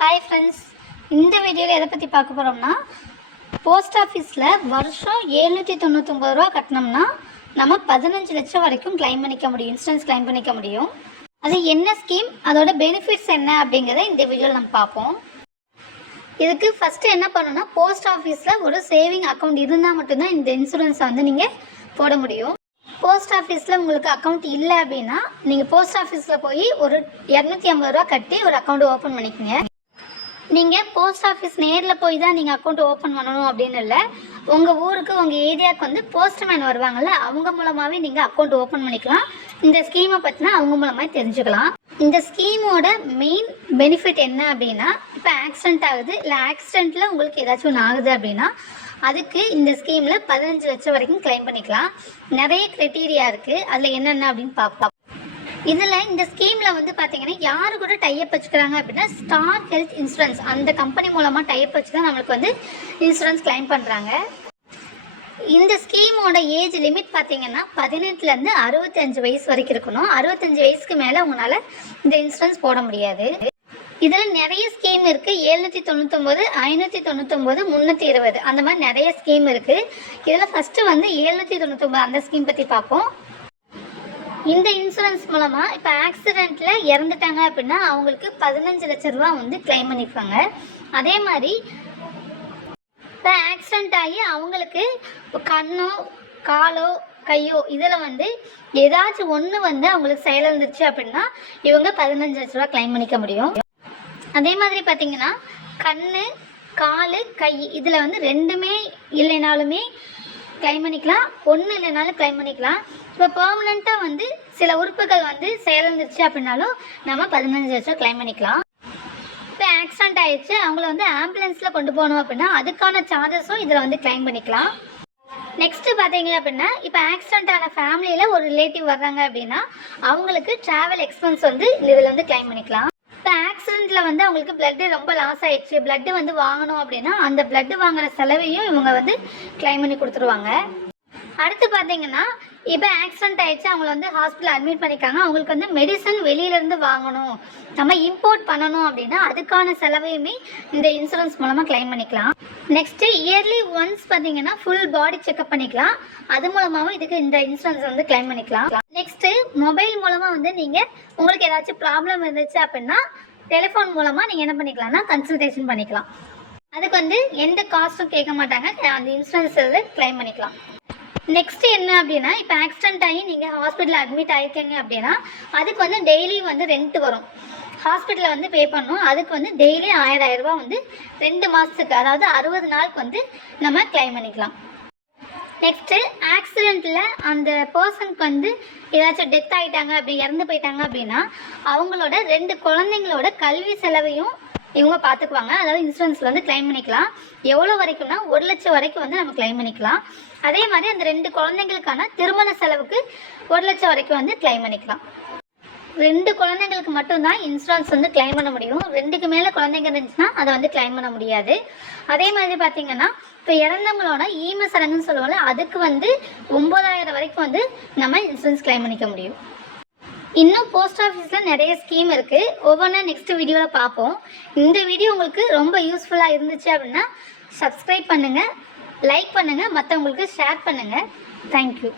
Hi friends, இந்த வீடியோவில் எதை பற்றி பார்க்க போகிறோம்னா, போஸ்ட் ஆஃபீஸில் வருஷம் 799 ரூபா கட்டினோம்னா நம்ம 15 லட்சம் வரைக்கும் கிளைம் பண்ணிக்க முடியும், இன்சூரன்ஸ் கிளைம் பண்ணிக்க முடியும். அது என்ன ஸ்கீம், அதோட பெனிஃபிட்ஸ் என்ன அப்படிங்கிறத இந்த வீடியோவில் நம்ம பார்ப்போம். இதுக்கு ஃபஸ்ட்டு என்ன பண்ணணும்னா, போஸ்ட் ஆஃபீஸில் ஒரு சேவிங் அக்கௌண்ட் இருந்தால் மட்டும்தான் இந்த இன்சூரன்ஸை நீங்கள் போட முடியும். போஸ்ட் ஆஃபீஸில் உங்களுக்கு அக்கௌண்ட் இல்லை அப்படின்னா நீங்கள் போஸ்ட் ஆஃபீஸில் போய் ஒரு 250 ரூபா கட்டி ஒரு அக்கௌண்ட் ஓப்பன் பண்ணிக்கோங்க. நீங்கள் போஸ்ட் ஆஃபீஸ் நேரில் போய் தான் நீங்கள் அக்கௌண்ட் ஓப்பன் பண்ணணும் அப்படின்னு இல்லை. உங்கள் ஊருக்கு, உங்கள் ஏரியாவுக்கு போஸ்ட்மேன் வருவாங்கள்ல, அவங்க மூலமாகவே நீங்கள் அக்கௌண்ட் ஓப்பன் பண்ணிக்கலாம். இந்த ஸ்கீமை பற்றினா அவங்க மூலமாக தெரிஞ்சுக்கலாம். இந்த ஸ்கீமோட மெயின் பெனிஃபிட் என்ன அப்படின்னா, இப்போ ஆக்சிடென்ட் ஆகுது, இல்லை ஆக்சிடெண்ட்டில் உங்களுக்கு ஏதாச்சும் ஒன்று ஆகுது அப்படின்னா அதுக்கு இந்த ஸ்கீமில் 15 லட்சம் வரைக்கும் கிளைம் பண்ணிக்கலாம். நிறைய க்ரைட்டீரியா இருக்குது, அதில் என்னென்ன அப்படின்னு பார்ப்போம். இதில் இந்த ஸ்கீமில் பார்த்தீங்கன்னா யாரு கூட டைப் வச்சுக்கிறாங்க அப்படின்னா, ஸ்டார் ஹெல்த் இன்சூரன்ஸ் அந்த கம்பெனி மூலமாக டைப் வச்சு தான் நம்மளுக்கு இன்சூரன்ஸ் கிளைம் பண்ணுறாங்க. இந்த ஸ்கீமோட ஏஜ் லிமிட் பார்த்தீங்கன்னா 18லேருந்து 65 வயசு வரைக்கும் இருக்கணும். 65 வயசுக்கு மேலே உங்களால் இந்த இன்சூரன்ஸ் போட முடியாது. இதில் நிறைய ஸ்கீம் இருக்குது. 799, 599, 320 அந்த மாதிரி நிறைய ஸ்கீம் இருக்குது. இதில் ஃபஸ்ட்டு 799 அந்த ஸ்கீம் பற்றி பார்ப்போம். இந்த இன்சூரன்ஸ் மூலமாக இப்போ ஆக்சிடெண்ட்டில் இறந்துட்டாங்க அப்படின்னா அவங்களுக்கு 15 லட்ச ரூபா கிளைம் பண்ணிப்பாங்க. அதே மாதிரி இப்போ ஆக்சிடெண்ட் ஆகி அவங்களுக்கு கண்ணோ காலோ கையோ இதில் ஏதாச்சும் ஒன்று அவங்களுக்கு செயலிழந்துச்சு அப்படின்னா இவங்க 15 லட்ச ரூபா கிளைம் பண்ணிக்க முடியும். அதே மாதிரி பார்த்தீங்கன்னா கண், கால், கை இதில் ரெண்டுமே இல்லைனாலுமே கிளைம் பண்ணிக்கலாம், ஒன்று இல்லைனாலும் கிளைம் பண்ணிக்கலாம். இப்போ பெர்மனண்ட்டாக சில உறுப்புகள் செயலிழந்துருச்சு அப்படின்னாலும் நம்ம 15 லட்சம் கிளைம் பண்ணிக்கலாம். இப்போ ஆக்சிடென்ட் ஆயிடுச்சு, அவங்கள ஆம்புலன்ஸில் கொண்டு போகணும் அப்படின்னா அதுக்கான சார்ஜஸும் இதில் கிளைம் பண்ணிக்கலாம். நெக்ஸ்ட்டு பார்த்தீங்க அப்படின்னா, இப்போ ஆக்சிடென்ட் ஆன ஃபேமிலியில் ஒரு ரிலேட்டிவ் வர்றாங்க அப்படின்னா அவங்களுக்கு ட்ராவல் எக்ஸ்பென்ஸ் இதில் கிளைம் பண்ணிக்கலாம். இப்போ ஆக்சிடெண்ட்டில் அவங்களுக்கு பிளட்டு ரொம்ப லாஸ் ஆயிடுச்சு, பிளட்டு வாங்கணும் அப்படின்னா அந்த பிளட்டு வாங்குற செலவையும் இவங்க கிளைம் பண்ணி கொடுத்துருவாங்க. அடுத்து பார்த்தீங்கன்னா, இப்போ ஆக்சிடென்ட் ஆயிடுச்சு, அவங்கள ஹாஸ்பிட்டல் அட்மிட் பண்ணிக்காங்க, அவங்களுக்கு மெடிசன் வெளியிலேருந்து வாங்கணும், நம்ம இம்போர்ட் பண்ணணும் அப்படின்னா அதுக்கான செலவையுமே இந்த இன்சூரன்ஸ் மூலமாக கிளைம் பண்ணிக்கலாம். நெக்ஸ்ட்டு இயர்லி ஒன்ஸ் பார்த்தீங்கன்னா ஃபுல் பாடி செக்அப் பண்ணிக்கலாம், அது மூலமாகவும் இதுக்கு இந்த இன்சூரன்ஸ் கிளைம் பண்ணிக்கலாம். நெக்ஸ்ட்டு மொபைல் மூலமாக நீங்கள் உங்களுக்கு ஏதாச்சும் ப்ராப்ளம் இருந்துச்சு அப்படின்னா டெலிஃபோன் மூலமாக நீங்கள் என்ன பண்ணிக்கலாம்னா கன்சல்டேஷன் பண்ணிக்கலாம். அதுக்கு எந்த காஸ்ட்டும் கேட்க மாட்டாங்க, அந்த இன்சூரன்ஸ் கிளைம் பண்ணிக்கலாம். நெக்ஸ்ட்டு என்ன அப்படின்னா, இப்போ ஆக்சிடென்ட் ஆகி நீங்கள் ஹாஸ்பிட்டலில் அட்மிட் ஆகிருக்கீங்க அப்படின்னா அதுக்கு டெய்லி ரெண்ட் வரும், ஹாஸ்பிட்டலில் பே பண்ணணும். அதுக்கு டெய்லி 1000 ரூபா 2 மாதத்துக்கு, அதாவது 60 நாளுக்கு நம்ம கிளைம் பண்ணிக்கலாம். நெக்ஸ்ட்டு ஆக்சிடெண்ட்டில் அந்த பர்சனுக்கு ஏதாச்சும் டெத் ஆகிட்டாங்க, அப்படி இறந்து போயிட்டாங்க அப்படின்னா அவங்களோட 2 குழந்தைங்களோட கல்வி செலவையும் இவங்க பார்த்துக்குவாங்க. அதாவது இன்சூரன்ஸில் கிளைம் பண்ணிக்கலாம். எவ்வளோ வரைக்கும்னா 1 லட்சம் வரைக்கும் நம்ம கிளைம் பண்ணிக்கலாம். அதே மாதிரி அந்த 2 குழந்தைங்களுக்கான திருமண செலவுக்கு 1 லட்சம் வரைக்கும் கிளைம் பண்ணிக்கலாம். 2 குழந்தைங்களுக்கு மட்டும்தான் இன்சூரன்ஸ் கிளைம் பண்ண முடியும். 2க்கு மேலே குழந்தைங்க இருந்துச்சுன்னா அதை கிளைம் பண்ண முடியாது. அதே மாதிரி பார்த்தீங்கன்னா, இப்போ இறந்தவங்களோட ஈம சடங்குன்னு சொல்லுவோம்ல, அதுக்கு 9000 வரைக்கும் நம்ம இன்சூரன்ஸ் கிளைம் பண்ணிக்க முடியும். இன்னும் போஸ்ட் ஆஃபீஸில் நிறைய ஸ்கீம் இருக்குது, ஒவ்வொன்றா நெக்ஸ்ட் வீடியோவில் பார்ப்போம். இந்த வீடியோ உங்களுக்கு ரொம்ப யூஸ்ஃபுல்லாக இருந்துச்சு அப்படின்னா சப்ஸ்கிரைப் பண்ணுங்கள், லைக் பண்ணுங்கள், மற்றவங்களுக்கு ஷேர் பண்ணுங்கள். தேங்க்யூ.